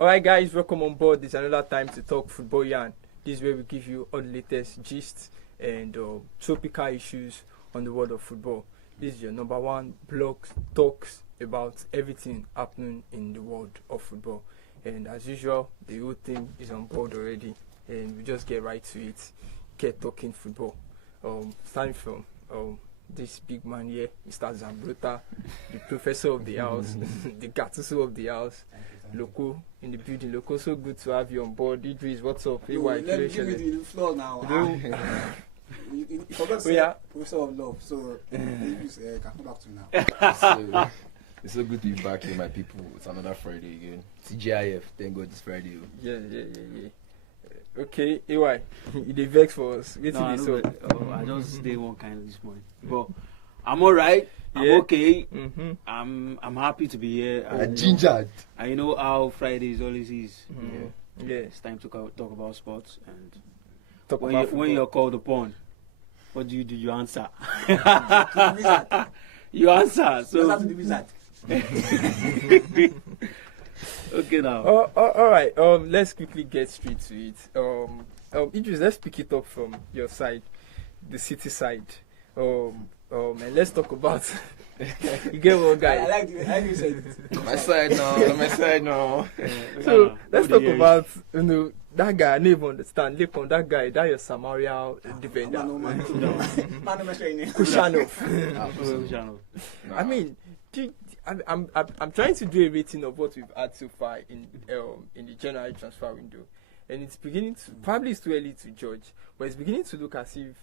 Alright guys, welcome on board. It's another time to talk football yarn. This is where we give you all the latest gists and topical issues on the world of football. This is your number one blog talks about everything happening in the world of football. And as usual, the whole team is on board already. And we just get right to it. Get talking football. Starting from this big man here, Mr. Zambrota, the professor of the house, the Gattuso of the house, Loco in the building. Loco, so good to have you on board. Idris, what's up? Give me the floor now. You forgot to say professor of love, so Idris can come back to now. It's so good to be back here, my people. It's another Friday again. TGIF, thank God it's Friday. Yeah. Okay, AY, you vex for us. I just stay one kind this morning. But I'm alright. I'm okay. Mm-hmm. I'm happy to be here. Gingered. I know how Fridays always is. Yeah. It's time to talk about sports and Talk when, about when you're called upon, what do? You answer. Wizard. You answer. So That's the wizard. okay now. All right. Let's quickly get straight to it. Idris, let's pick it up from your side, the city side. And let's talk about. You get one guy. I like you said it. My side now. So let's talk about that guy. I never understand. Lekon, that guy, that your Samaria defender, Khusanov. I mean, I'm trying to do a rating of what we've had so far in the January transfer window, and it's beginning to probably it's too early to judge, but it's beginning to look as if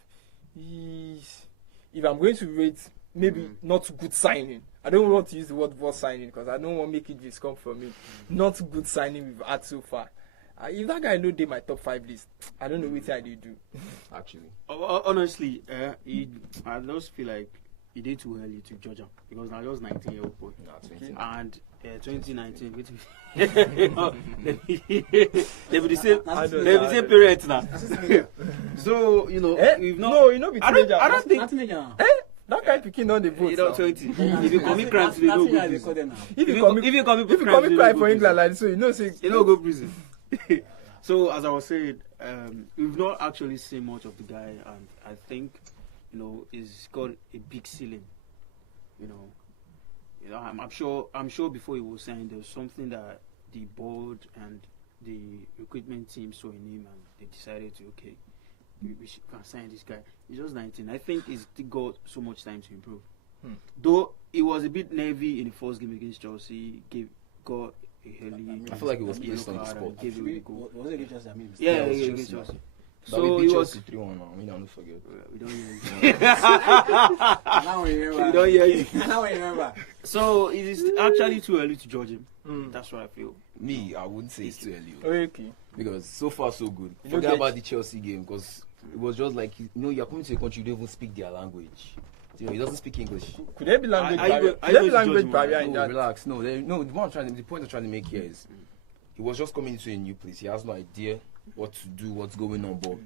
I'm going to rate maybe not good signing. I don't want to use the word worst signing because I don't want to make it just come from me. Not good signing we've had so far. If that guy know they my top 5 list, I don't know what I do. Actually. Honestly, I just feel like it did too early to judge him because now just 19-year-old boy. And 2019, they be the same parents now. So we've not. I don't think. That guy picking on the vote. You know, 20. If you commit crimes, you don't go prison. If you commit crime for England, like so, say you don't go prison. So as I was saying, we've not actually seen much of the guy, and I think he's got a big ceiling. I'm sure before he was signed, there was something that the board and the recruitment team saw in him, and they decided to we can sign this guy. He's just 19. I think he's still got so much time to improve. Though he was a bit nervy in the first game against Chelsea, got a early. I feel like it was placed on the spot. Was it against Chelsea? Yeah, against Chelsea. So he was 3-1 now. We don't forget. We don't hear you. Now we remember. We don't hear you. Now we remember. So it is actually too early to judge him. That's what I feel. Me, I wouldn't say it's too early. Okay. Because so far so good. Forget about the Chelsea game because it was just like you're coming to a country you don't even speak their language. He doesn't speak English. Could there be language barrier in that? Relax. No. The point I'm trying to make here is he was just coming into a new place. He has no idea what to do, what's going on. But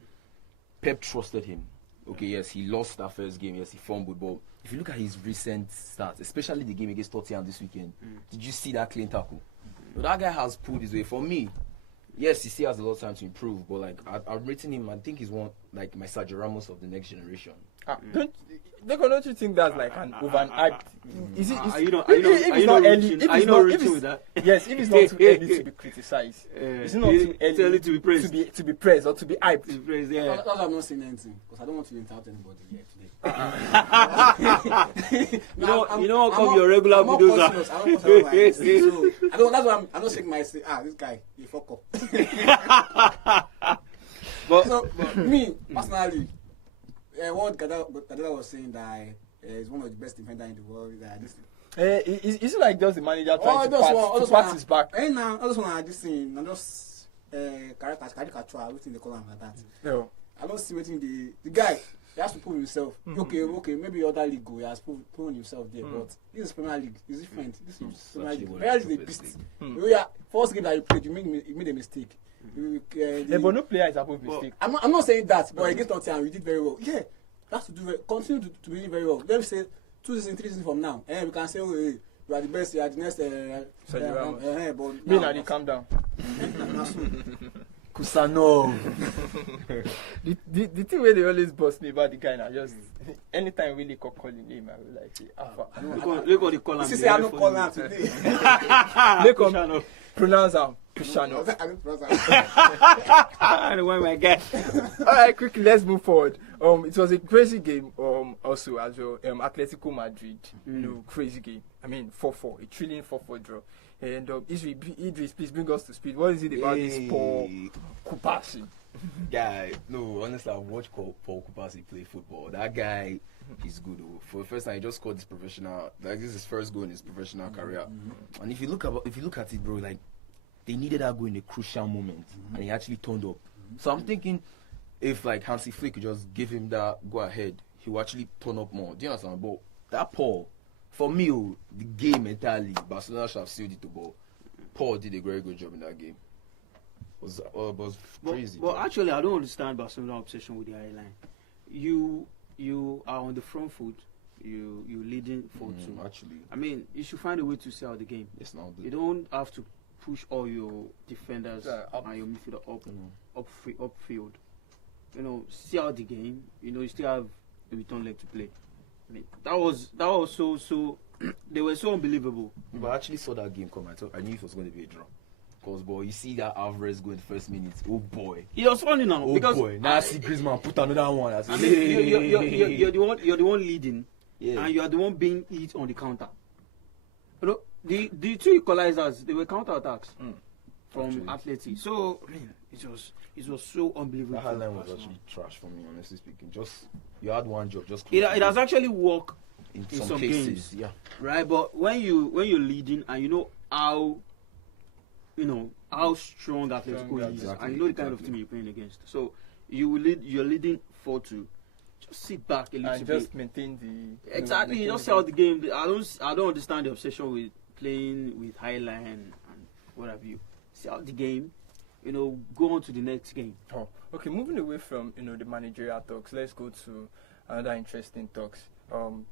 Pep trusted him. Okay, yes, he lost that first game. Yes, he fumbled. But if you look at his recent stats, especially the game against Tottenham this weekend, did you see that clean tackle? So that guy has pulled his way. For me, yes, he still has a lot of time to improve. But I'm rating him. I think he's one like my Sergio Ramos of the next generation. Don't you think that's like an overhyped? Is it? Are you not reaching with that? Yes, if it's not too early to be criticized, it's not too early to be praised, to be praised or to be hyped. To be praised, yeah. That's why I'm not saying anything because I don't want to enter out anybody here today. You know, come your regular videos. That's why I'm not saying this guy, he fuck up. But me personally. What Carragher was saying that he's one of the best defenders in the world. Is it like just the manager trying to pat his back? I just want to this thing. I just caricature everything they call him like that. Yeah. I don't see waiting the guy. He has to prove himself. Okay, maybe other league he has proven himself there, but this is Premier League. It's different. This is Premier League. Premier League is a beast. First game that you played, you made a mistake. But no player is above mistake. I'm not saying that, but against Tottenham we did very well. Yeah, that's to do continue to be very well. Let me say 2 seasons, 3 seasons from now, we can say, you are the best, you are the next. But now, calm down. Khusanov. The thing where they always bust me about the guy now, just anytime really calling him, I will like say, Look what they call him. She say I don't call her today. look on pronounce him Khusanov. I don't want my guy. Alright, quickly let's move forward. It was a crazy game also as well. Atletico Madrid, crazy game. I mean 4-4, a thrilling 4-4 draw. And Idris, please bring us to speed. What is it about this Paul Cubarsí? Guy, no, honestly, I've watched Paul Cubarsí play football. That guy, he's good. For the first time, he just scored his professional. Like this is his first goal in his professional career. And if you look at it, bro, like they needed that goal in a crucial moment, and he actually turned up. So I'm thinking, if like Hansi Flick could just give him that go ahead, he will actually turn up more. Do you understand? But that Paul. For me, the game entirely, Barcelona should have sealed it to ball. Paul did a very good job in that game. It was crazy. But actually, I don't understand Barcelona obsession with the high line. You are on the front foot. You leading 4-2. Actually, I mean, you should find a way to sell the game. Yes, now You don't have to push all your defenders and your midfielder upfield. See out the game. You still have a return leg to play. I mean, that was so they were so unbelievable. But I actually saw that game come. I knew it was going to be a draw. Because, boy, you see that Alvarez go in the first minute. Oh, boy. He was funny now. Oh, because boy. Now I see Griezmann put another one. I mean, you're the one leading, and you are the one being hit on the counter. The two equalizers, they were counter attacks from Atletico. So, I mean, it was so unbelievable. That highline was actually trash for me, honestly speaking. Just you had one job, just it has actually worked in some cases, games, yeah. Right, but when you're leading and you know how strong Atletico is, and you know the kind of team you're playing against, so you're leading 4-2. Just sit back a little bit. And just maintain the exactly. Just see out the game. I don't understand the obsession with playing with highline and what have you. See out the game. Go on to the next game. Oh, okay. Moving away from the managerial talks, let's go to another interesting talks.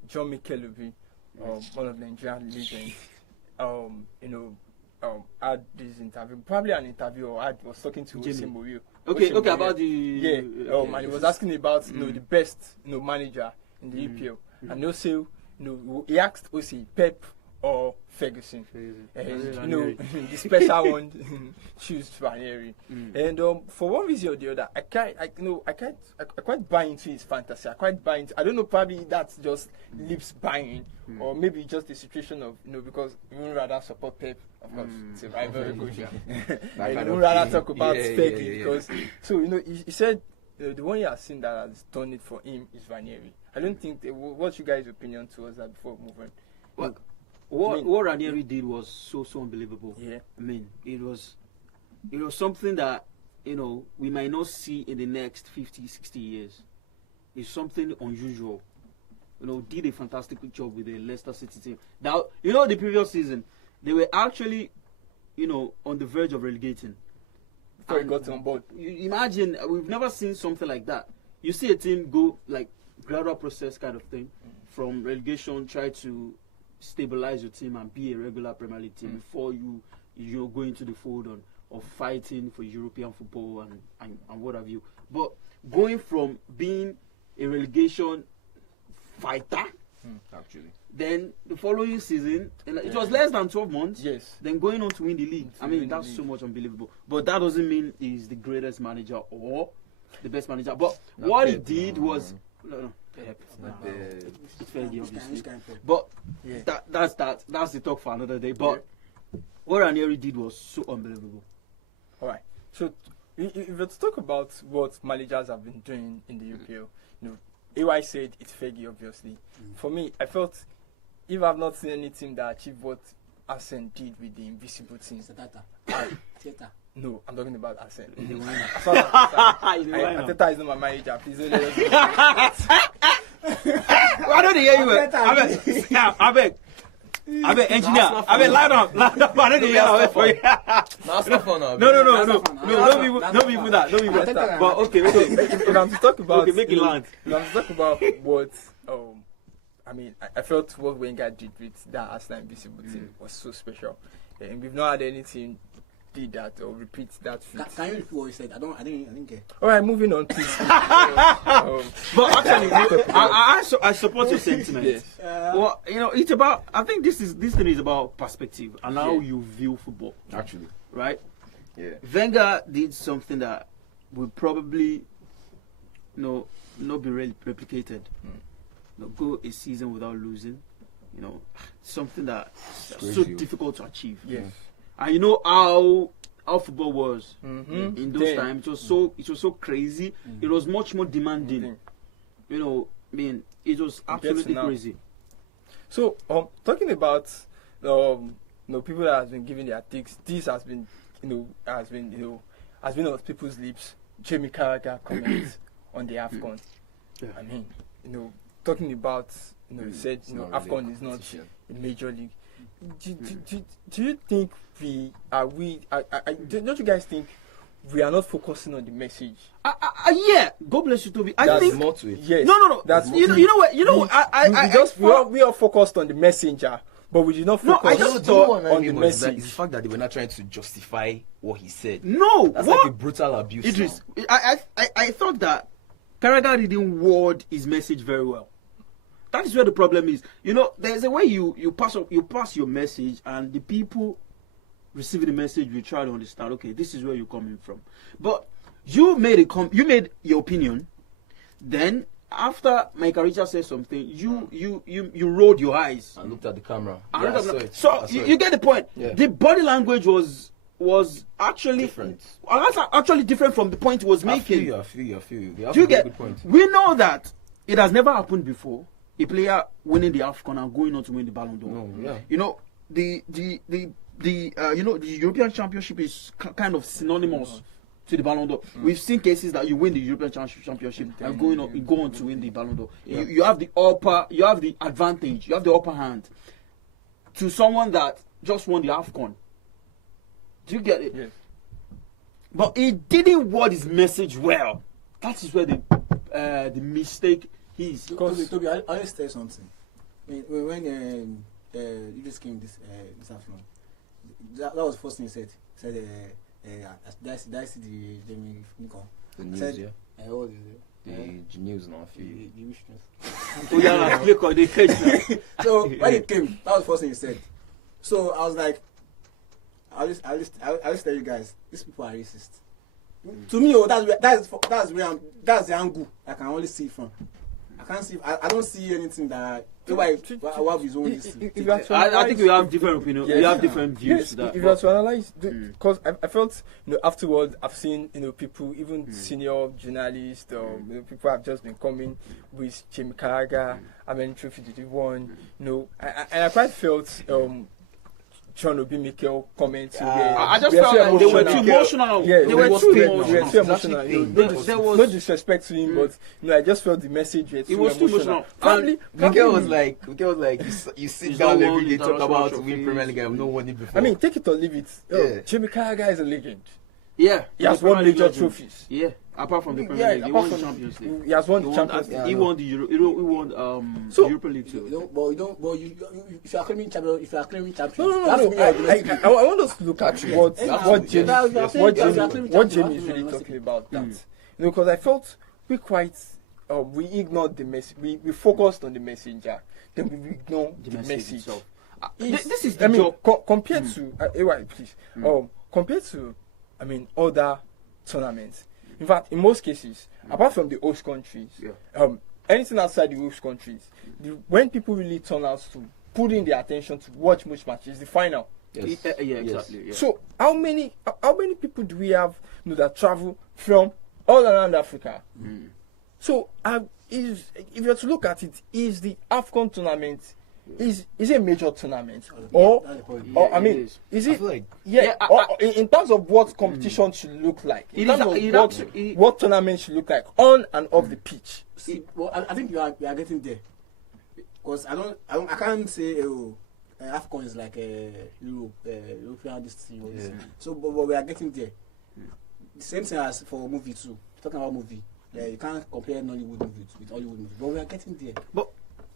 John Mikel-Obi, one of the Nigerian legends, had this interview, probably an interview, or I was talking to Jose Mourinho. Okay, about the and he was asking about the best manager in the EPL, and also he asked Osi Pep or Ferguson. And the special one choose Ranieri. And for one reason or the other, I quite buy into his fantasy. I don't know, probably that's just lips buying, or maybe just the situation of because you would rather support Pep. Of course, it's a rivalry coach. I would rather talk about Fergie because he said the one he has seen that has done it for him is Ranieri. I don't think. What's your guys' opinion towards that before we move on? What Ranieri did was so unbelievable. Yeah. I mean, it was something that, we might not see in the next 50, 60 years. It's something unusual. Did a fantastic job with the Leicester City team. Now, the previous season, they were actually, on the verge of relegating. Before he got on board. Imagine, we've never seen something like that. You see a team go, like, gradual process kind of thing, from relegation, try to stabilize your team and be a regular Premier League team before you go into the fold of fighting for European football and what have you. But going from being a relegation fighter, actually, then the following season, it was less than 12 months. Yes. Then going on to win the league. I mean, that's so much unbelievable. But that doesn't mean he's the greatest manager or the best manager. But what he did was it's Fergie, obviously. But that's the talk for another day. But what Ranieri did was so unbelievable. All right. So if let's talk about what managers have been doing in the UPL, AY said it's Fergie, obviously. For me, I felt if I've not seen any team that achieved what Arsene did with the invisible team. Theater. No, I'm talking about Arsene. Ateta is not my manager. Please don't let us I don't hear you. I beg, engineer. I beg, lie down. I don't hear you. for you. No. Don't be that. But okay. If I'm to talk about, make it land. If I'm to talk about what, I felt what Wenger did with that Arsenal invisible team was so special, and we've not had anything replay that or repeat that feat. Can you repeat what you said? I didn't get. All right, moving on, please. But actually, I support your sentiment. Yes. Well, it's about. I think this thing is about perspective and how you view football. Actually, right? yeah. Wenger did something that will probably, not be replicated. Go a season without losing. Something that's so difficult to achieve. Yes. And you know how football was in those Then. times. It was so crazy. It was much more demanding. It was absolutely crazy. So, talking about people that has been giving their takes, this has been on people's lips. Jamie Carragher comments on the AFCON. Yeah. I mean, talking about said AFCON really is not a major league. Do you think don't you guys think we are not focusing on the message? Yeah, God bless you, Toby. I There's think more to it. Yes. No. That's You know what? we are focused on the messenger, but we did not No, I focus just on the It's message. the fact that they were not trying to justify what he said. No, That's what? like a brutal abuse. Idris, now. I thought that Carragher didn't word his message very well. That is where the problem is. There's a way you pass your message, and the people receiving the message will try to understand. Okay, this is where you're coming from. But you made your opinion. Then after Michael Richards said something, you rolled your eyes. I looked at the camera. I Yeah, I looked saw at- it. so I saw you it. get the point. Yeah. The body language was actually Different. Actually different from the point he was I feel making. you. You have Do you a very get? good point. We know that it has never happened before. A player winning the AFCON and going on to win the Ballon d'Or. No, yeah. The European Championship is kind of synonymous to the Ballon d'Or. We've seen cases that you win the European Championship and you go on to win the Ballon d'Or. Yeah. You have the advantage, you have the upper hand to someone that just won the AFCON. Do you get it? Yes. But he didn't word his message well. That is where the mistake is. Toby, I always tell you something. When you just came this afternoon, that was the first thing he said. He said, did I see the Jamie Nicole? The news, said, yeah. What is it? The news now. I feel you. The wishness. Oh, yeah, click on the page now. So when it came, that was the first thing he said. So I was like, I'll just tell you guys, these people are racist. To me, that's the angle I can only see from. I don't see anything that why have his own. I think we have different opinions. We have different views. Yes, To that, if you have to analyze, because I felt, afterwards, I've seen, people, even senior journalists, people have just been coming with Jamie Carragher, how many trophies did he won, and I quite felt, John Obi Mikel comments. I just felt like they were too emotional. Yeah, they were too emotional. They were too emotional. No disrespect to him, but I just felt the message was too emotional. Probably, Mikel was like, you sit down every day, talk about win Premier League. I've not won it before. I mean, take it or leave it. Yeah. Jamie Carragher is a legend. Yeah, He has won major trophies. Yeah, apart from the Premier League, he won the Champions League. He has won the Champions League. He won the Europa League too. If you are claiming champion, No. I want us to look at what Jamie is really talking about. That because I felt we ignored the message. We focused on the messenger, then we ignored the message. itself. This is the job compared to please. Compared to other tournaments. In fact, in most cases, apart from the host countries, anything outside the host countries, when people really turn out to put in their attention to watch most matches, the final. Yes. Yeah, exactly. Yeah. So how many people do we have that travel from all around Africa? So if you have to look at it, is the AFCON tournament is a major tournament, or is I it feel like in terms of what competition should look like, in terms of what tournament should look like on and off the pitch? I think we are getting there, because I can't say AFCON is like European this thing or this. So but we are getting there. The same thing as for movie too. Talking about movie, you can't compare Nollywood movies with Hollywood movies, but we are getting there. But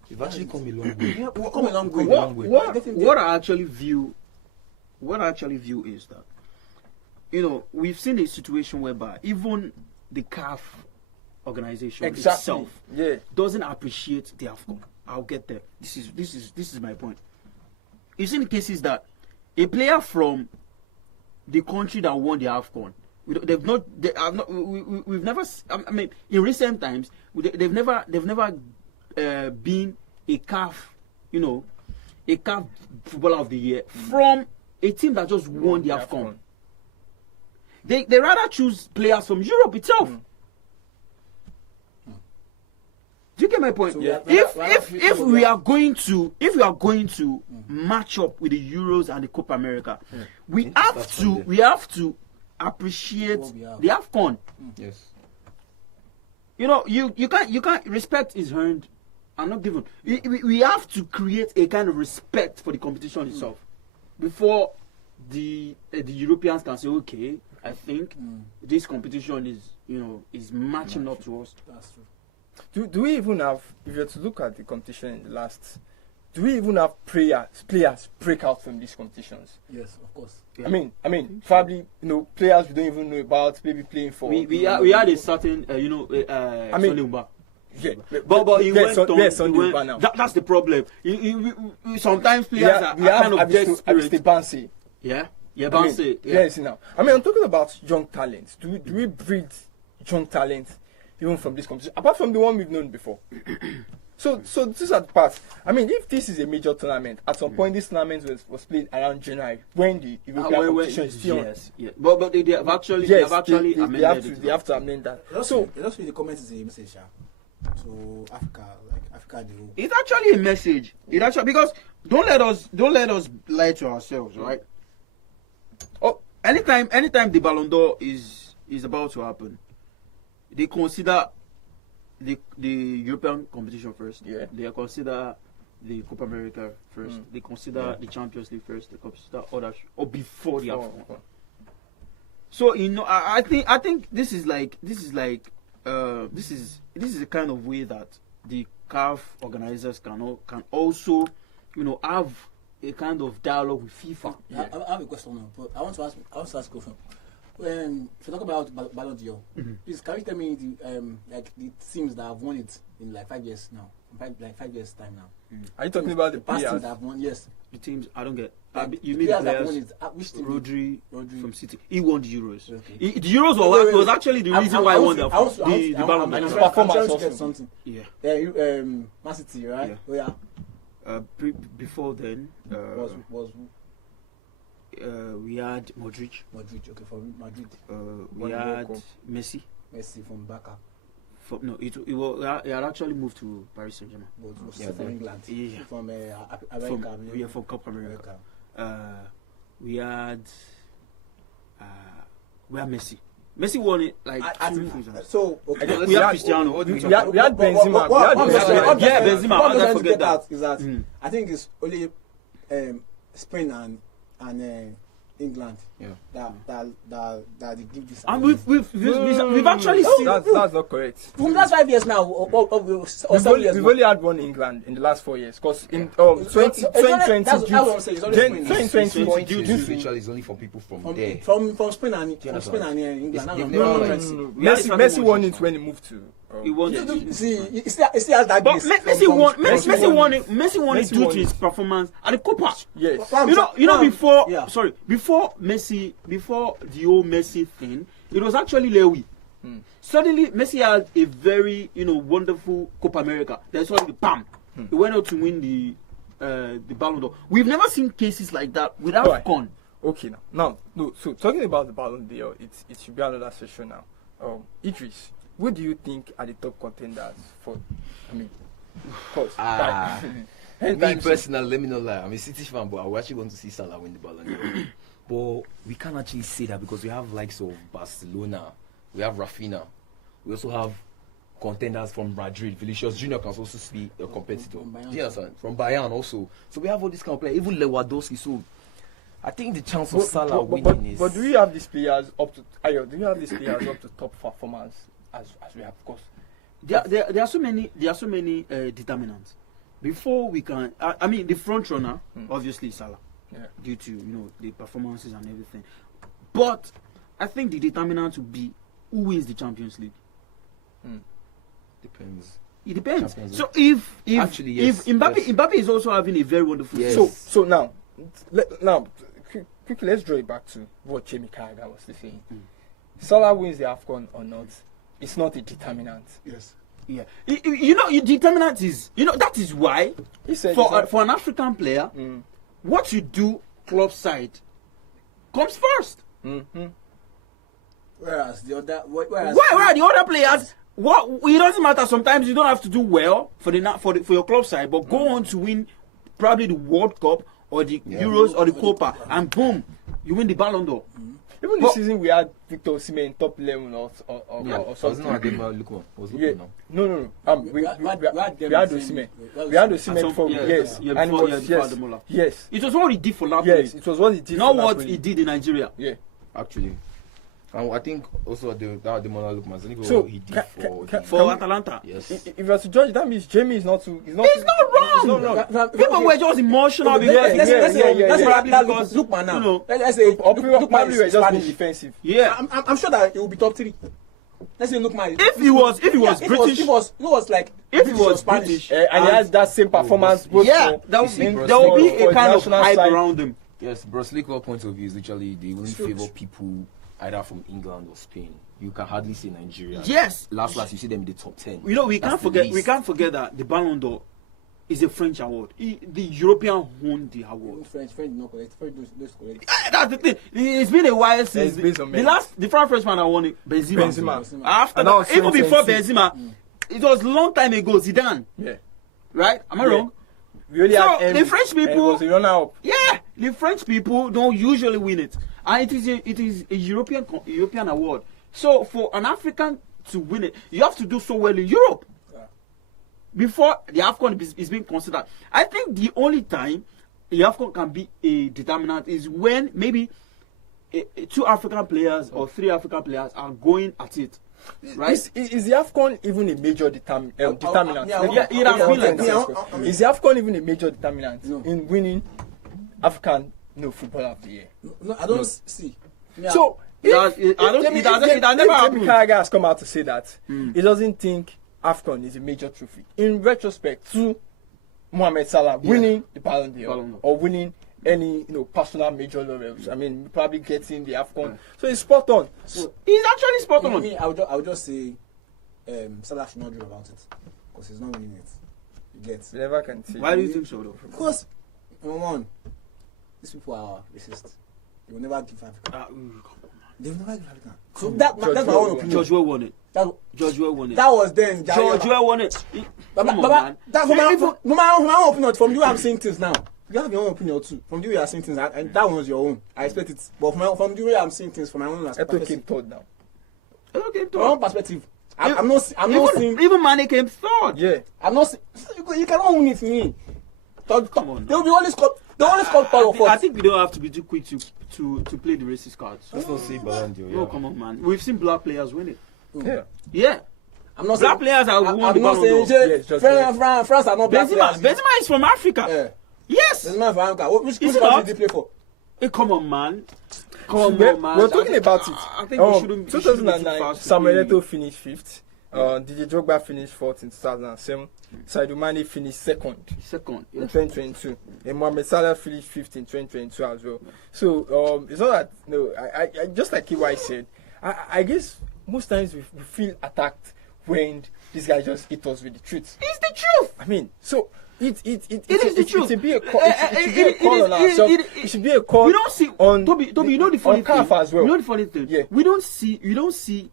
we've actually come a long way. Yeah, we've come a long way. What I actually view is that we've seen a situation whereby even the CAF organization Exactly. itself doesn't appreciate the AFCON. I'll get there. This is my point. You've seen cases that a player from the country that won the AFCON, we've never. I mean, in recent times, they've never been a CAF, a CAF footballer of the year from a team that just won the AFCON. They rather choose players from Europe itself. Do you get my point? So if we are going to match up with the Euros and the Copa America, we have to appreciate the AFCON. Yes. You can't respect is earned and not given. We have to create a kind of respect for the competition itself before the Europeans can say, okay, I think this competition is matching up to us. That's true. Do we even have, if you're to look at the competition in the last, do we even have players break out from these competitions? Yes, of course. Yeah. I mean, probably players we don't even know about, maybe playing for. We had a certain Sonny Umba. Yeah, but he went on. Now. That's the problem. Sometimes players are kind of desperate. Bansi. Yeah, Bansi. Yes, now. I mean, I'm talking about young talents. Do we breed young talents even from this competition, apart from the one we've known before? So these are the parts. I mean, if this is a major tournament, at some point this tournament was played around January when the European competition is still on. Yes. But they have actually amended they have to amend that. So the comment is a message to Africa the whole. It's actually a message. Because don't let us lie to ourselves, right? Oh, anytime the Ballon d'Or is about to happen, they consider the European competition first. Yeah. They consider the Copa America first. They consider the Champions League first. They consider others before the AFCON. So I think this is a kind of way that the CAF organizers can also have a kind of dialogue with FIFA. Yeah. I have a question now, but I want to ask a question. When if you talk about Ballon d'Or, please can you tell me the teams that have won it in 5 years now, 5 years time now? Are you talking about the past players teams that have won? Yes. The teams I don't get. You the mean the players that players? won it? Which team? Rodri from City. He won the Euros. Okay. The Euros was actually the reason why he won the Ballon I'm d'Or. trying to get something. Yeah. Man City, right? Yeah. Oh yeah. Before then, was we had Modric. Okay, from Madrid. We had Messi from Barca. He had actually moved to Paris Saint-Germain. From England. Yeah. From America. From Copa America. We had Messi. Messi won it so okay. We had Cristiano. We had Benzema. Benzema. How did I forget that? Is that I think it's only Spain and England that they give this. And we've actually seen that's not correct. From last 5 years now, we've only had one England in the last 4 years. Because in 2020, that's what I'm saying. It's only Spain. 2020, due to literally is only for people from there. From Spain and England. Messi won it when he moved to. He won. See, he still has that. But Messi won it due to his performance at the Copa. Yes. Before the whole Messi thing, it was actually Lewy. Suddenly, Messi had a very wonderful Copa America. Then suddenly, bam, he went out to win the Ballon d'Or. We've never seen cases like that without AFCON. Okay, now, so talking about the Ballon d'Or, it should be another session now. Idris, what do you think are the top contenders for? I mean, of course. Me personally, let me not lie. I'm a City fan, but I actually want to see Salah win the Ballon d'Or. But we can't actually say that because we have likes of Barcelona, we have Rafinha, we also have contenders from Madrid. Vinicius Junior can also be a competitor. From Bayern also. So we have all these kind of players, even Lewandowski. So I think the chance of Salah winning is. But do we have these players up to? Do you have these players up to top performance as we have? Of course. There are so many determinants. Before we can, I mean, the front runner obviously Salah, due to the performances and everything. But I think the determinant will be who wins the Champions League. Depends. It depends. Champions So if Actually, yes, Mbappe is also having a very wonderful Yes. season. So now, quickly, let's draw it back to what Jamie Carragher was saying. Salah wins the AFCON or not, it's not a determinant. Yes. Yeah, your determinant is that is why He said for an African player, what you do club side comes first. Whereas the other, Where are the other players? What it doesn't matter. Sometimes you don't have to do well for your club side, but go on to win probably the World Cup or the Euros or the Copa, and boom, you win the Ballon d'Or. Even this season we had Victor Osimhen top 11 or something. No. We had Osimhen. We had Osimhen for yes, and yes. It was what he did for Napoli. Yes, it was what he did. Not what he did in Nigeria. Yeah, Actually. And I think also the Lukman. So, he did For Atalanta. Yes. if you are to judge, that means Jamie is not too. It's not wrong. People were just emotional because Let's look man now. Let's say Probably were just being defensive. Yeah. I'm sure that it will be top 3. Let's say look man. If he was British, if he was Spanish, And he has that same performance. Both there will be a kind of hype around him. Yes, Brasilico point of view is literally they won't favor people either from England or Spain. You can hardly say Nigeria. Yes. Last you see them in the top 10. We can't forget that the Ballon d'Or is a French award. The European won the award. French not correct. French those correct. That's the thing. It's been a while since the first man that won it, Benzema. After that, even before Benzema, it was a long time ago. Zidane. Yeah. Right? Am I wrong? We only had the French people. Was a runner-up. Yeah, the French people don't usually win it, and it is a European award. So for an African to win it, you have to do so well in Europe before the AFCON is being considered. I think the only time the AFCON can be a determinant is when maybe 2 African players or 3 African players are going at it. Right? Is the AFCON even a major determinant? It has been like that. Is the AFCON even a major determinant in winning African Footballer of the Year? No, I don't see. So it has never happened. Carragher has come out to say that he doesn't think AFCON is a major trophy. In retrospect, to Mohamed Salah winning the Ballon d'Or or winning any personal major laurels, I mean, probably getting the AFCON. So he's spot on. So he's actually spot on. Me, I would just say Salah should not dream about it because he's not winning it. You get? You never can see. Why do you think so, though? Because number one, these people are racist. They will never give Africa. They will never give Africa. So that's my own opinion. George Weah won it. George Weah won it. That was then. George Weah won it. That's my own opinion. From you, I'm saying things now. You have your own opinion too. From the way you are saying things, and that was your own. I expect it. But from the way I'm saying things, from my own perspective. Eto came third now. From my own perspective, I'm not seeing. Even Mane came third. Yeah. I'm not. You cannot win it for me. Come on. They will be always called. They always called power for. I think we don't have to be too quick to play the racist cards. Let's not say Ballon d'Or. No, come on, man. We've seen black players win it. Yeah. Yeah. I'm not black players are won the Ballon d'Or. France are not black players. Benzema is from Africa. Yeah. Yes. Benzema from Africa. Which country did he play for? Hey, come on, man. We're talking about it. I think we shouldn't. 2009, Samuel Eto'o finished 5th. DJ Drogba finished 4th in 2007. Sadio Mane finished 2nd in 2022. And Mohamed Salah finished 5th in 2022 as well. So it's not that I just like EY said. I guess most times we feel attacked when this guy just hit us with the truth. It's the truth. I mean, so it is the truth. It should be a call. It should be a call on ourselves. It should be a call. We don't see on Toby. You know the funny thing. As well. You know the funny thing. Yeah. We don't see. We don't see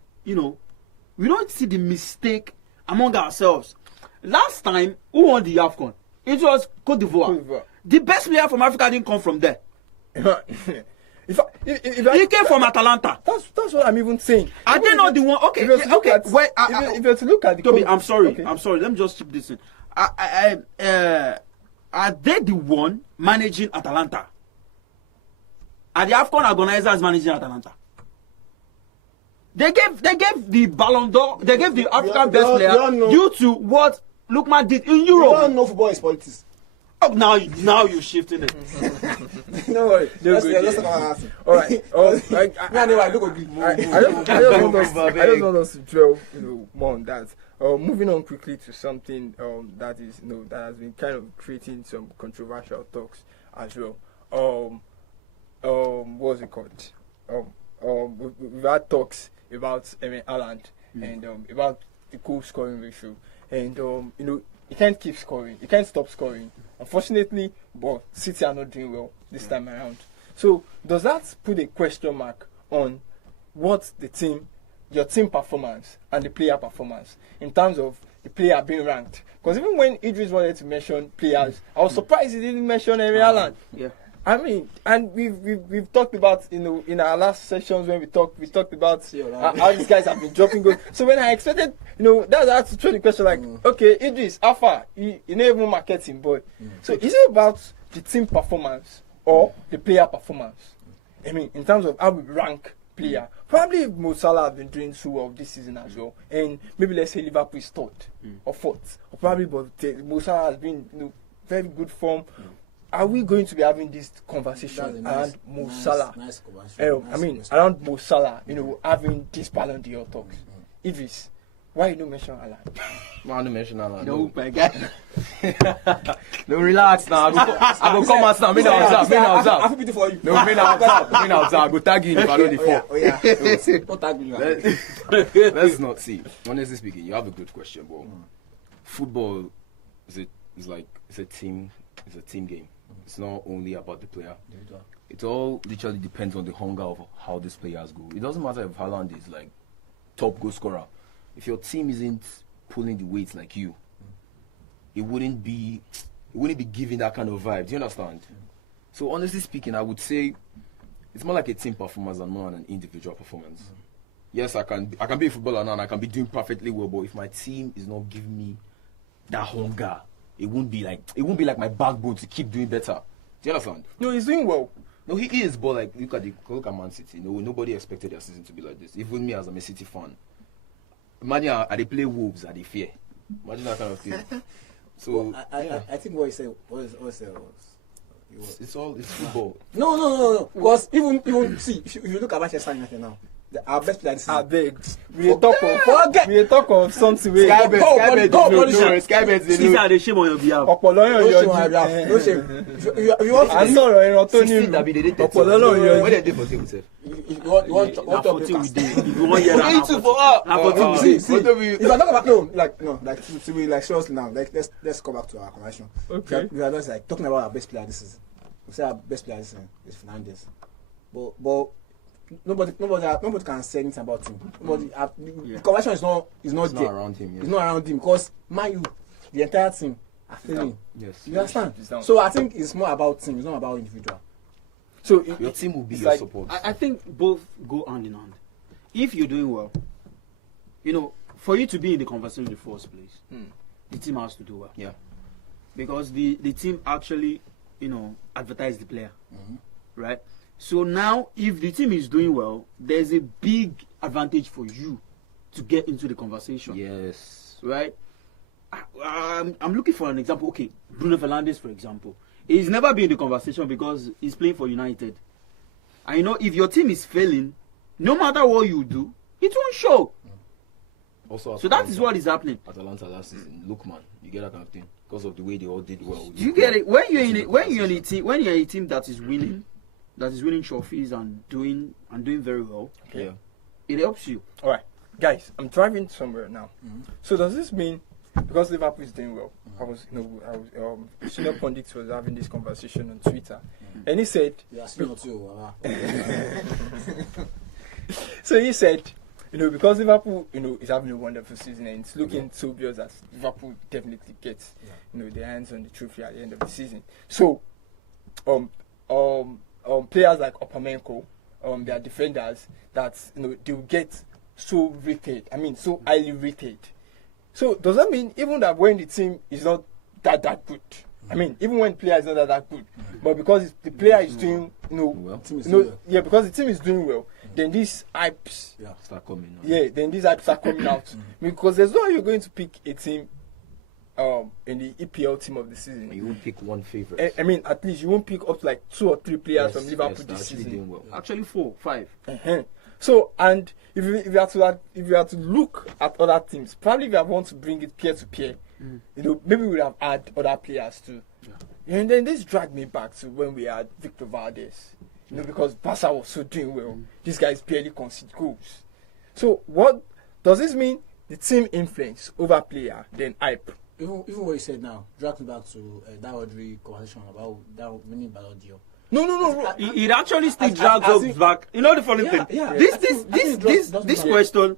the mistake among ourselves. Last time, who won the AFCON? It was Cote d'Ivoire. The best player from Africa didn't come from there. He came from Atalanta. That's what I'm even saying. Are they not the one? Okay. If you were to look at the Toby, I'm sorry. Okay. I'm sorry. Let me just chip this in. Are they the one managing Atalanta? Are the AFCON organizers managing Atalanta? They gave the Ballon d'Or. They gave the African best player due to what Lukman did in Europe. You don't know football is politics. Oh, now you're shifting it. No worry. Let's talk about that. All right. I just want us to dwell, more on that. Moving on quickly to something that is, that has been kind of creating some controversial talks as well. What's it called? We've had talks about Haaland and about the goal scoring ratio, and he can't keep scoring. He can't stop scoring. Unfortunately, but City are not doing well this time around. So does that put a question mark on what your team performance and the player performance in terms of the player being ranked? Because even when Idris wanted to mention players, I was surprised he didn't mention Haaland. Yeah. I mean, and we've talked about in our last sessions when we talked about how these guys have been dropping goals. So when I expected, that's to throw the question like, okay, Idris, how far? You never even marketing, boy. So is it about the team performance or the player performance? I mean, in terms of how we rank player, probably Mo Salah have been doing so well this season as well, and maybe let's say Liverpool is third or fourth, or probably but Mo Salah has been very good form. Are we going to be having this conversation around Mo Salah? Around Mo Salah, having this Ballon d'Or talks. Idris, why you don't mention Haaland? I don't mention Haaland. No, my guy. No, relax now. I go come out now. Me now observe. I feel pity for you. No, me now observe. I go tag you if I know the fault. Oh yeah. Don't tag me. Let's not see. Honestly speaking, you have a good question, but football is a team game. It's not only about the player. It all literally depends on the hunger of how these players go. It doesn't matter if Haaland is like top goal scorer. If your team isn't pulling the weight like you, it wouldn't be giving that kind of vibe. Do you understand? So honestly speaking, I would say it's more like a team performance than more than an individual performance. Yes, I can be a footballer now and I can be doing perfectly well, but if my team is not giving me that hunger, it won't be like my backbone to keep doing better. Do you understand? No, he's doing well. No, he is, but like look at Man City. Nobody expected their season to be like this. Even me as a City fan. Imagine how they play Wolves and they fear. Imagine that kind of thing. So I think what he said was it's football. No. Because even see if you look at Manchester United now, our best player this season. I beg. We talk of something. Sky Bet. These are the shame on your behalf. No shame. If you want to, I'm sorry, Antonio. What they do for table self? you want to If you want to if I talk about seriously now, let's go back to our conversation. Okay. We are just like talking about our best player this season. We say our best player this season is Fernandes, but nobody can say anything about him. The conversation is not there. Around him. Yes. It's not around him because the entire team are failing. Yes. You understand? So I think it's more about team. It's not about individual. So your team will be your support. I think both go hand in hand. If you're doing well, for you to be in the conversation in the first place, the team has to do well. Yeah. Because the team actually, advertise the player, right? So now, if the team is doing well, there's a big advantage for you to get into the conversation. Yes. Right? I'm looking for an example. Okay, Bruno Fernandes, for example. He's never been in the conversation because he's playing for United. I know if your team is failing, no matter what you do, it won't show. Also, so that is what is happening. Atlanta last season, look man, you get that kind of thing because of the way they all did well. You get it when you're a team that is winning. That is winning trophies and doing very well. Okay. Yeah. It helps you. All right, guys, I'm driving somewhere now. So does this mean because Liverpool is doing well? I was Senior Pundit was having this conversation on Twitter, and he said, so he said, because Liverpool, is having a wonderful season and it's looking so obvious that Liverpool definitely gets, their hands on the trophy at the end of the season. So, players like Upamenko, their defenders that they will get so rated. I mean, so highly rated. So does that mean even that when the team is not that good? I mean, even when the player is not that good, but because the player is doing because the team is doing well, then these hypes start coming out. Yeah, then these hypes start coming out because there's no way you're going to pick a team in the EPL team of the season. You won't pick one favorite. I mean, at least you won't pick up like 2 or 3 players from Liverpool this actually season. doing well. Actually, 4, 5. So, and if you have to look at other teams, probably if you want to bring it peer to peer, you know, maybe we would have had other players too. Yeah. And then this dragged me back to when we had Victor Valdez, you know, because Barca was so doing well. These guys barely concede goals. So, what does this mean? The team influence over player, then hype. Even what you said now, dragged me back to that Audrey conversation about that winning Ballon d'Or. No. It actually still drags us back. You know the funny thing? Yeah. This question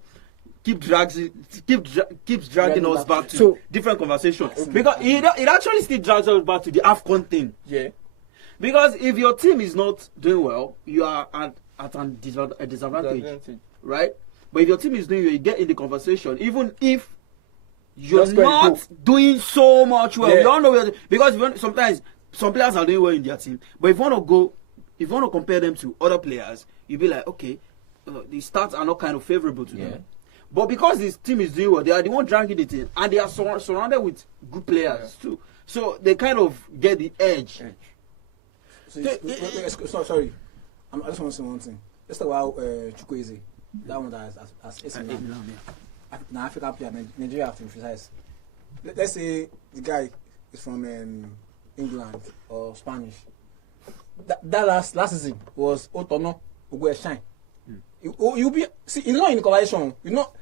keeps dragging us back to different conversations. Because it actually still drags us back to the AFCON thing. Yeah. Because if your team is not doing well, you are at a disadvantage. Right? But if your team is doing well, you get in the conversation, even if you're not doing so much well. You don't know because sometimes some players are doing well in their team, but if you want to compare them to other players, you'll be like, okay, the stats are not kind of favorable to them. But because this team is doing well, they are the one dragging the team, and they are surrounded with good players too. So they kind of get the edge. Sorry, I just want to say one thing. Let's talk about Chukwueze. That one that has Now African player, Nigeria have to be precise. Let's say the guy is from England or Spanish. That last season was Otono Ogueshine. You'll be see. It's not in the conversation. You know,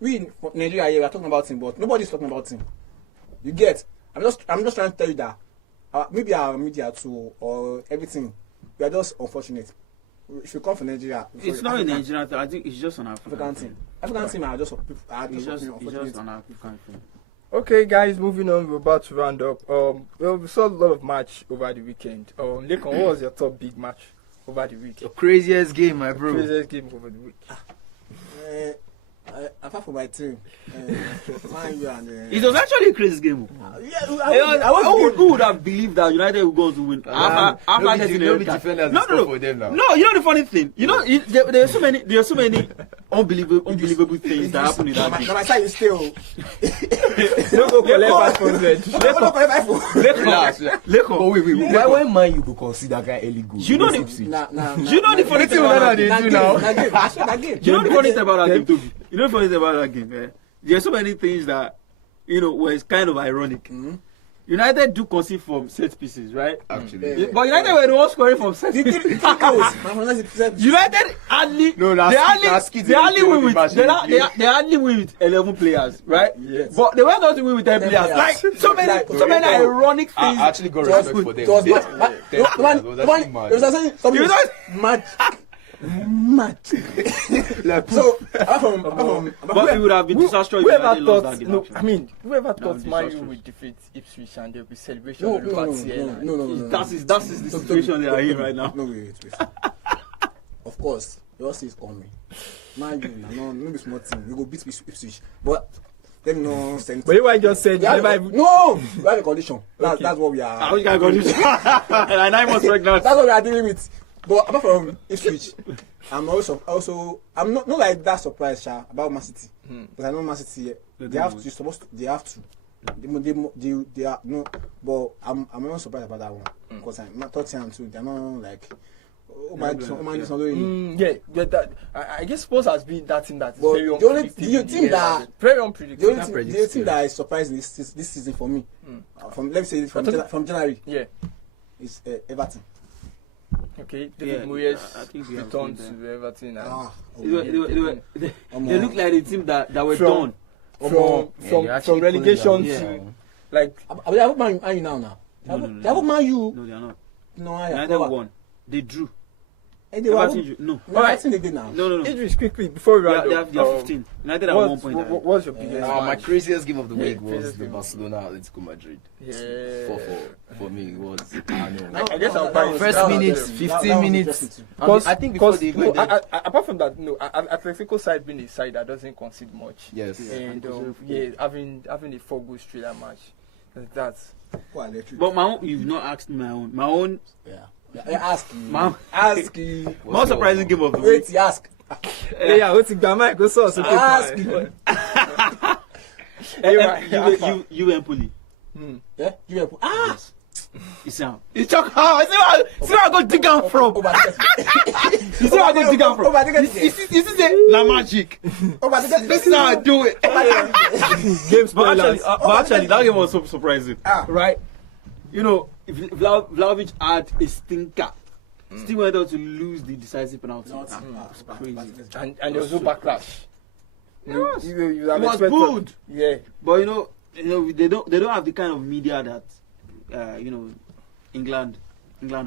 we in Nigeria here we are talking about him, but nobody's talking about him. You get? I'm just trying to tell you that maybe our media too or everything. We are just unfortunate. If you come from Nigeria, it's not in Nigeria. I think it's just an African team. African team are just it's just an African team. Okay, guys, moving on. We're about to round up. We saw a lot of match over the weekend. Lekon, what was your top big match over the week? The craziest game, my bro. Craziest game over the week. Apart from my team, it was actually a crazy game. Who would have believed that United would go to win? After getting the red card. No. You know the funny thing. You know there are so many unbelievable things that happen in that game. My side is still. Don't go collect 500. Wait. Why man you go consider guy early goal? You know the funny thing about that game. You know the funny thing about that game, Toby. You know the funny thing about that game, there are so many things that, you know, were kind of ironic. United do concede from set pieces, right? Actually. But United were the ones scoring from set pieces. United hardly win with 11 players, right? Yes. But they went on to win with 10 players. Like so many ironic things. I actually got respect for them. It was match. So, but it would have been disastrous. Whoever thought Man U would defeat Ipswich and there will be celebration on the party? No. That is the situation they are in right now. No, wait. Of course, yours is coming. Man U, no be small team. We go beat Ipswich, but them no sense. But you just said no. We have a condition. That's what we are. How you got condition? And I was pregnant. That's what we are dealing with. But apart from Ipswich, I'm also I'm not like that surprised about Man City. Because I know Man City they have to. They are no, but I'm not surprised about that one. Because I'm not Tottenham too. They're not like that I guess Spurs has been that team that is very unpredictable. Very unpredictable. The only team that is surprising this season for me, from January, is Everton. Okay, David Moyes returned to Everton. They look like the team that were done from relegation to like. They have Man U now. They have Man U. No, they are not. No, United won. They drew. No. I think they did now. No. Idris, quickly before we round up. They are 15. United are 1 point. What's your biggest? My craziest game of the week was the Barcelona Atletico Madrid. Yeah. 4-4 for me it was. I guess I'll buy First minutes, 15 minutes. I think before they go apart from that, Atletico side being a side that doesn't concede much. Yes. And having a 4-goal thriller match. That's. But my own, you've not asked me my own. My own. Yeah. Ask you. Most surprising game of the week. Wait, you ask. Yeah, what's the Gamma? Go so. Ask. You Empoli. Yeah, you have Yes. It's out. You talk how? See where I go dig am from. You see where I go dig am from. You see la magic. This is how I do it. Games But spoilers. actually, that game was so surprising. Right? You know, if Vlahovic had a stinker, still went on to lose the decisive penalty. It's crazy. And there was no backlash. Yes. You It was good. Yeah. But you know, they don't have the kind of media that England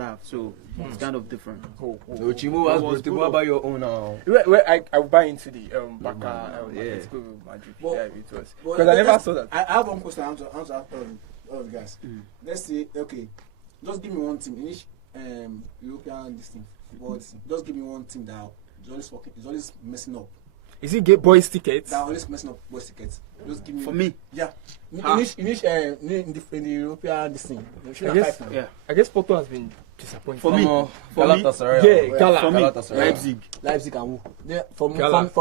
have. So it's kind of different. Oh. No, Chimo has brought what about your own now? Where I will buy into the Barca yeah. Atletico Madrid. Well, Yeah, it was. Well, Because I never saw that. I have one question I want to ask all the guys. Let's say, okay, just give me one team in each European this thing, football this thing. Just give me one team that is always working, is always messing up. Is it get boys tickets? That always messing up boys tickets. Just give me. For me, Yeah. In the European this thing. I guess. yeah. I guess Porto has been disappointing. For me, Galatasaray. Yeah, Gala. For me, Galatasaray. Leipzig. and who? Yeah, from Gala.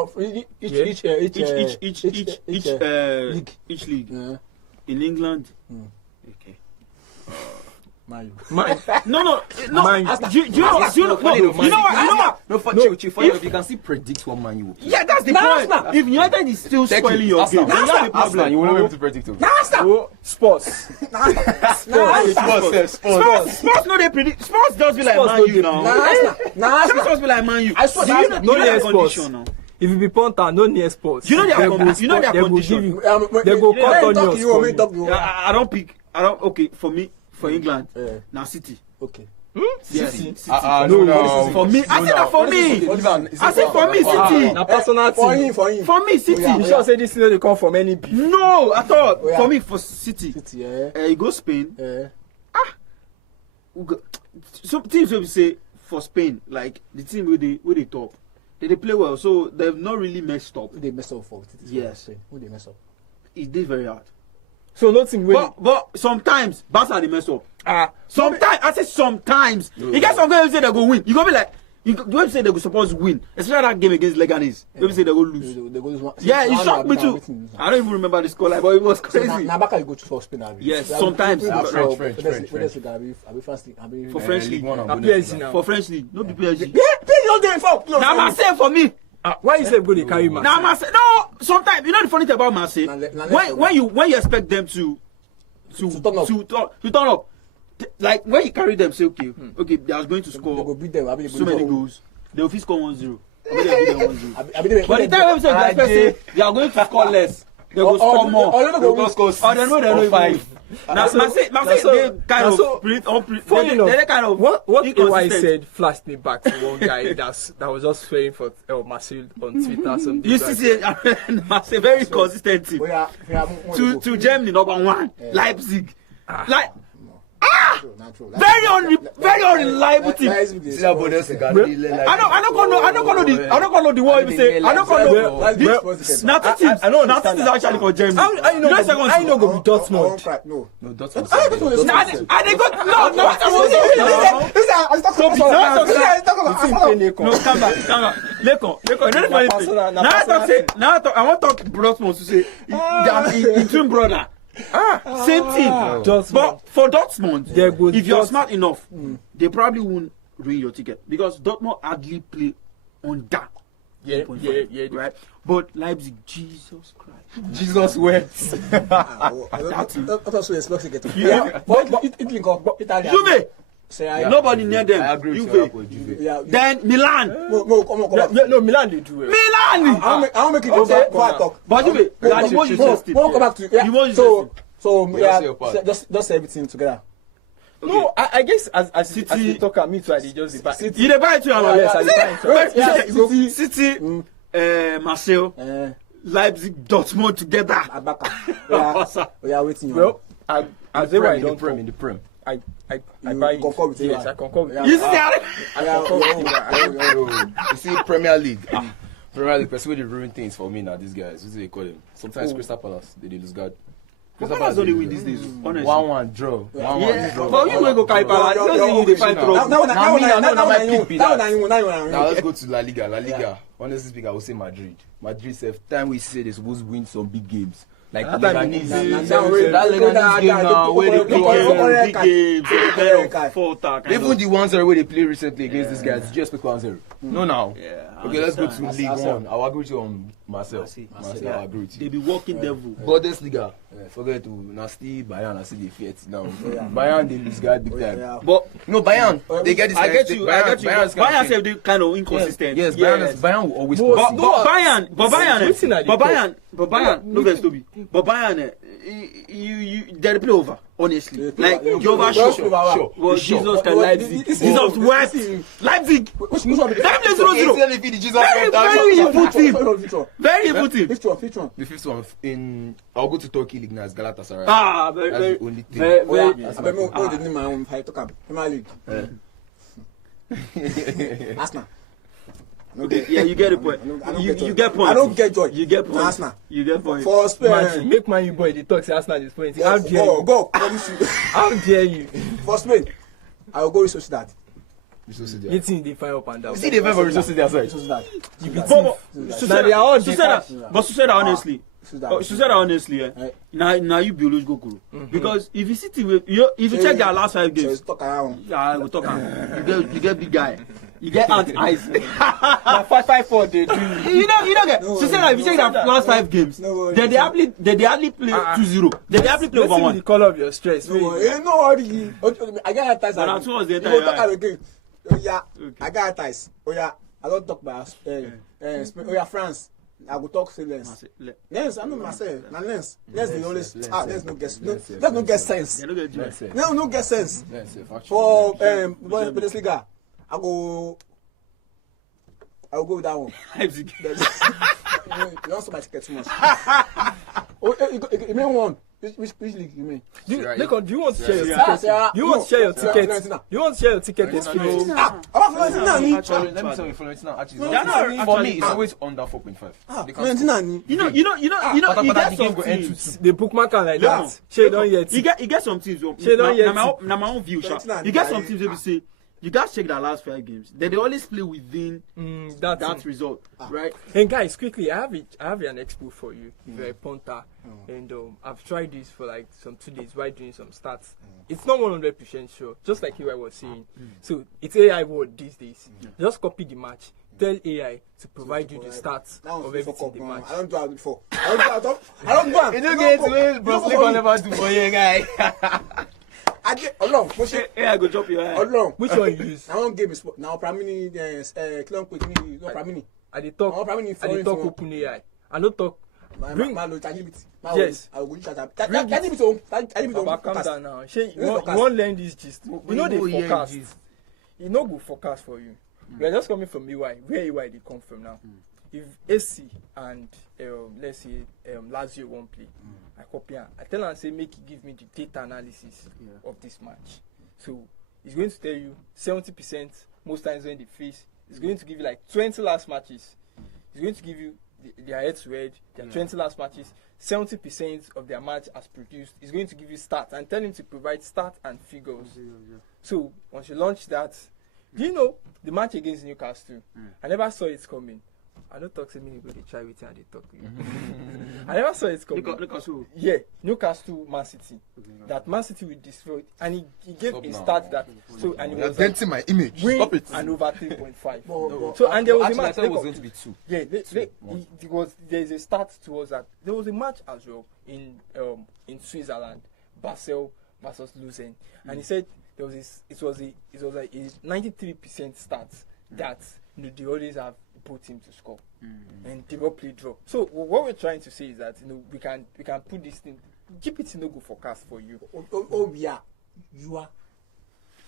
each Yeah. league. Each league Yeah. in England. Okay. Man. No. Man. Do you know what? You know what? No, for No, Chichi, if you can still predict what man you will play. Yeah, that's the point. If United is still spoiling your game, then you have a problem. You will not be able to predict it. Oh, sports. Sports no they predict. Sports just be like Sports Man no U dey now. Nah, Sports just be like Man U. I swear Do you know no their near sports. condition now? If you be punter, no near sports. You know their They con- go you know their sport- they go condition. give you- They go cut on your score. I don't pick. Okay, for me, for England, Yeah. now City. Okay. Yes, City. City. No. For me, I said that for me. I said for me, City. Na personal For team. him, for him. For me, City. Yeah. You sure say this thing no dey come from any beef? No, I thought Oh, yeah. for me for City. City, yeah. You go Spain. Yeah. Some teams will say for Spain, like the team where they top, they play well, so they've not really messed up. Who they mess up for? Yes. Who they mess up? It did very hard. So no team win. But sometimes Barca they mess up. Ah, Sometimes I say sometimes. You get some guys say they go win. You gonna be like you go say they go supposed to win, especially that game against Leganes. You say they go lose. They go lose one. Yeah, it shocked me too. I don't even remember the score, like, but it was crazy. Now back you go to for Spain. Yes, sometimes. French. For French league, na PSG now. for French league, no be PSG. Now Now Marseille for me. Why you say go dey carry man? Now Marseille, no. Sometimes you know the funny thing about Marseille. When you expect them to turn up, like when you carry them, say okay, they are going to They go score beat them. so many goals. They will score 1-0. But the But time when they expect say they are going to score less, they will score more. They go score. Or they know 5. Now Marseille they kind of Funny enough, they kind of what AY inconsistent. said flashed me back to one guy that was just swearing for Marcel on Twitter. Some You see, Marseille very consistent team. To Germany #1, Leipzig, like very unreliable team. I don't know the word you say. I don't know. Now two teams. Now two teams actually for Germany. I know go be Dortmund. No. No, Dortmund. Now they go no, come back. Lekon. You know the funny thing. Now I want to talk Dortmund to say they twin brother. Same team. But for Dortmund, if you're smart enough, they probably won't ruin your ticket because Dortmund hardly play on that. Yeah. Right? But Leipzig, Jesus Christ. Jesus wept. Juve, nobody near them. I agree with you. Juve. Then Milan. No, Milan they do well. Milan! I'll make it before I talk. But Juve, they are the most interesting. We'll come back to The most interesting. just everything together. No, I guess as City- you talk at me too, I dey just buy. City. You dey buy it to Yes, I dey buy it. City, Marseille, Leipzig, Dortmund together. Abaka. We are waiting. Well, I say why I In don't the Prem. I You buy it. concur with Yes, AY. I concur with Yeah. You see that? I concur with AY. You see, Premier League. Premier League, person wey dey ruin things for me now. These guys, what do they call them? Sometimes Crystal Palace, they lose guard. Crystal Palace don't win these days, honestly. 1-1 draw. 1-1 Yeah, draw. but you go carry Palace. You don't see you dey find trouble. Now let's go to La Liga. Honestly speaking, I would say Madrid. Madrid, time we say they're supposed to win some big games. Like That time Lebanese. That Lebanese game now, where they play. Even the ones where they play recently against these guys, just pick 1-0. No, now. Yeah, Okay, let's go to That's League awesome. 1. I'll agree with you on Marcel. Marcel. I'll agree with They you. be walking devil. Bundesliga, forget to nasty Bayern. I see the fight now. Bayern they lose guy big time. Yeah. But No, Bayern they get this. I get you. Bayern say they kind of inconsistent. Yes, Bayern will always. But- But Bayern, no vex to be. But Bayern, they play over. Honestly, like you overshot. Sure. Well, Jesus can Leipzig. Jesus West, Leipzig. Which one? That play 0-0. Very evil team. Very evil team. Which one? The fifth one I'll go to Turkey League now. It's Galatasaray. Ah, That's very, the only thing. very. I bet me go to my own fight to come. Premier League. Arsenal. Yeah, you get the point. You get point. I don't get joy. You get point. Arsenal. You get point. For Spain. Make man you boy the talk say Arsenal is point. How dare you? Go. How dare you? For Spain, I will go with Sociedad. You think they fire up and down? See the vibe of resources there, sorry. Sociedad. You be But thief. Now they are all Susaida, honestly. Sociedad. Susaida, honestly, now you biological guru. Because if you see team, if you check their last 5 So games, it's talk around. yeah, we'll talk. You get big guy. You get ant eyes. Now 5-4 they do. You don't get. Susaida, if you check their last 5 games, then they hardly play 2-0. Then they hardly play over Let's see 1. the color of your stress. No worry. I got ties. But towards the You go talk entire. again. Oh yeah, I got ties. Oh yeah, I don't talk about Spain. Oh yeah, France. I will talk say lens. Lens, I know myself. Now lens. Lens they always let's no get let's no get sense. They don't get you. No get sense. For Bundesliga, I will go with that one. Leipzig. You don't sell my ticket too much. You mean one? Which league you mean? Do you want to share your Yeah. ticket? You want to share your ticket? Fiorentina. You want to share your ticket experience? About Fiorentina ni. Actually, let me tell you, Fiorentina actually. They're not For me, actually- it's always under 4.5. Fiorentina ni. You know, but you that get the game some go end teams. The bookmark like No. that. Share don't yet. You get some teams. Shey don yet. Na my own view, sha. You get some teams where we say you guys check their last 5 games. Then they always play within that That's result, right? And guys, quickly, I have an expo for you. If you're a punter, and I've tried this for like some 2 days while doing some stats. It's not 100% sure, just like you I was saying. So it's AI word these days. Just copy the match. Tell AI to provide you the stats of everything the match. I don't do it before. I don't do it. You don't get to Bruce Lee never do for you, guy. I get along. Hey, I go drop your eye. Along. Which one you use? I won't give me sport. Now Pramini, Clone Quick, no Pramini. I dey talk. Oh, probably I dey foreign talk phone. open AI. I don't talk. Bring- Malo, ChatGPT. Yes. I will go to Bring it. ChatGPT. Baba, calm down now. Shey, you No want forecast. learn this gist. You know the forecast. You know go forecast for you. We are just coming from EY. Where EY they come from now? If AC and let's say Lazio won't play, I copy am. I tell am say make he give me the data analysis of this match. So he's going to tell you 70% most times when they face. He's going to give you like 20 last matches. He's going to give you their head to head, their 20 last matches. 70% of their match as produced. He's going to give you stats and tell him to provide stats and figures. So once you launch that, do you know the match against Newcastle? I never saw it coming. I don't talk to me, go they try with and they talk. I never saw it coming. Newcastle. Yeah, Newcastle, Man City. That Man City will destroy it. And he gave Stop a now. stat that so and it You're was like, denting my image. win Stop it. and over 3.5. No. So and there was Actually, a I match. thought it was going to be 2. Yeah, there's a stat towards that. There was a match as well in Switzerland, Basel versus Lucerne, and he said there was it was like a 93% stat that they always have both teams to score, and they will play draw. So what we're trying to say is that we can put this thing. GPT no go forecast for you. Oh yeah, you are.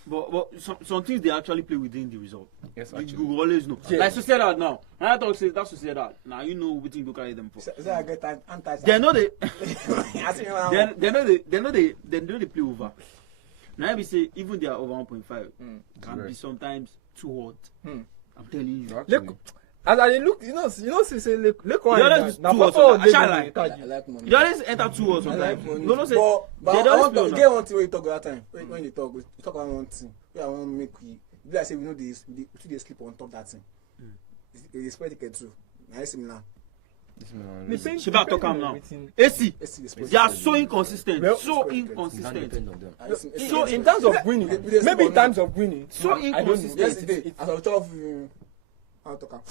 But some things they actually play within the result. Yes, You actually. will always know. Yeah. Like to say that now. When I talk say that's to say that. Now you know what you go carry them for. Say I get anti. They know they I see now. they know they play over. Now we say even they are over 1.5 can be sometimes too hot. I'm telling you. Look, as I look, say look one. You always Now do what for I shall like. I like money. You always enter too hot I sometimes. like money. No, no, say But they I don't want play to on get one thing where you talk that time. When you talk about one thing. We I want make we. Like I say we know they sleep on top that thing. They spread ticket too. Now see me now. This man. Depends- She better talk am now. Everything. AC, Let's see this they are so inconsistent. Well, So You can't inconsistent. depend on them. So in terms of winning, We- maybe in terms of winning, So I don't know. inconsistent. yesterday, as I was talking, I'll talk.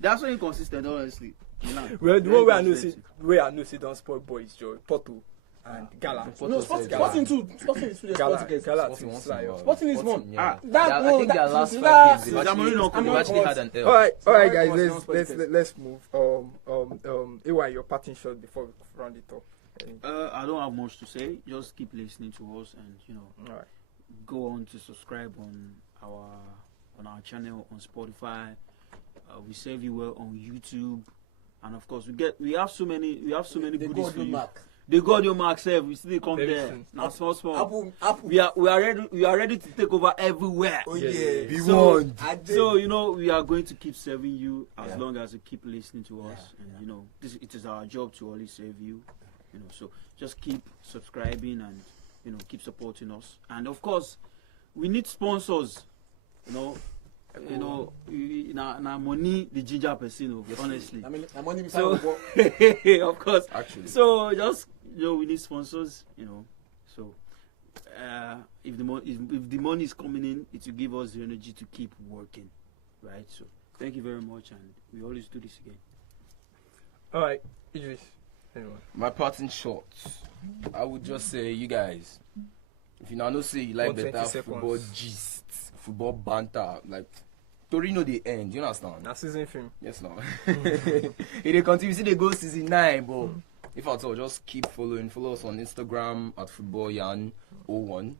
They are so inconsistent, honestly. Milan. Well, the Very one way I know inconsistent. say, where I know say don't spoil boys, Joy, Porto and Gala. Porto No, said Sporting too. Sporting is too. Gala, Sporting is. Gala Sporting team wants fly to off. Sporting is Sporting, one. yeah. That- I no, think that- their last that- 5 games, that- they've actually had an L. All right, So guys. why was Let's move. AY, your parting shot before we round it up. I don't have much to say. Just keep listening to us, and All right. go on to subscribe on our channel on Spotify. We serve you well on YouTube, and of course we have so many They goodies go for do you. mark. They got your mark, sef. We still come Very there. soon. Now small. Apple. We are ready to take over everywhere. Oh Yeah. yeah. Be So- warned. I did. So we are going to keep serving you as Yeah. long as you keep listening to us, Yeah. and it is our job to always serve you. So just keep subscribing and keep supporting us. And of course, we need sponsors. Now money the ginger person. Honestly, I mean, I'm only So- beside of course. Actually. So just we need sponsors. So if the money is coming in, it will give us the energy to keep working, right? So thank you very much, and we always do this again. All right, Idris. Anyone? My parting shot, I would just say, you guys, if you now know say you like 120 better seconds. football gist, football banter, like Torino they end, you understand? Now season film. Yes, now. If they continue, see they go season 9, but if at all, just keep following. Follow us on Instagram at footballyan01,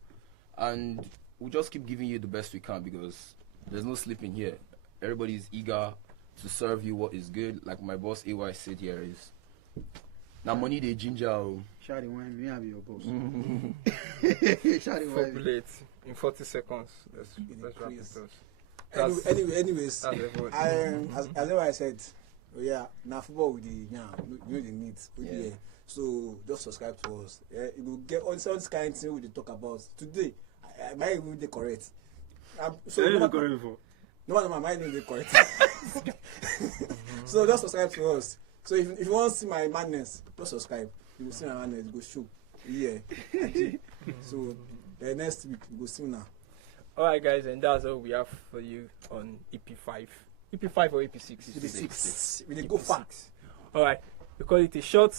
and we'll just keep giving you the best we can because there's no sleeping here. Everybody is eager to serve you what is good. Like my boss AY said here is, now money they ginger. Shadi, when me be your boss. Formulate in 40 seconds. Let's wrap it Increase. up. Anyways, That's everyone. as I said, now football with the the needs. Yeah. So just subscribe to us. You will get all this kind of thing we dey talk about today. I might even be correct. No, my mind is correct. So just subscribe to us. So if you want to see my madness, just subscribe. You will see my madness. Go show. Yeah. So next week you go see now. All right, guys, and that's all we have for you on EP5. EP5 or EP6? With the 6. We dey go far. All right, we call it a short